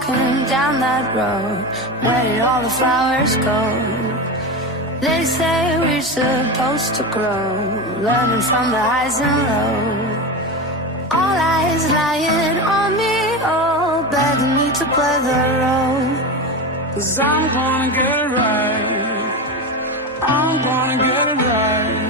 walking down that road. Where did all the flowers go? They say we're supposed to grow, learning from the highs and lows. All eyes lying on me, oh, begging me to play the role. 'Cause I'm gonna get it right, I'm gonna get it right.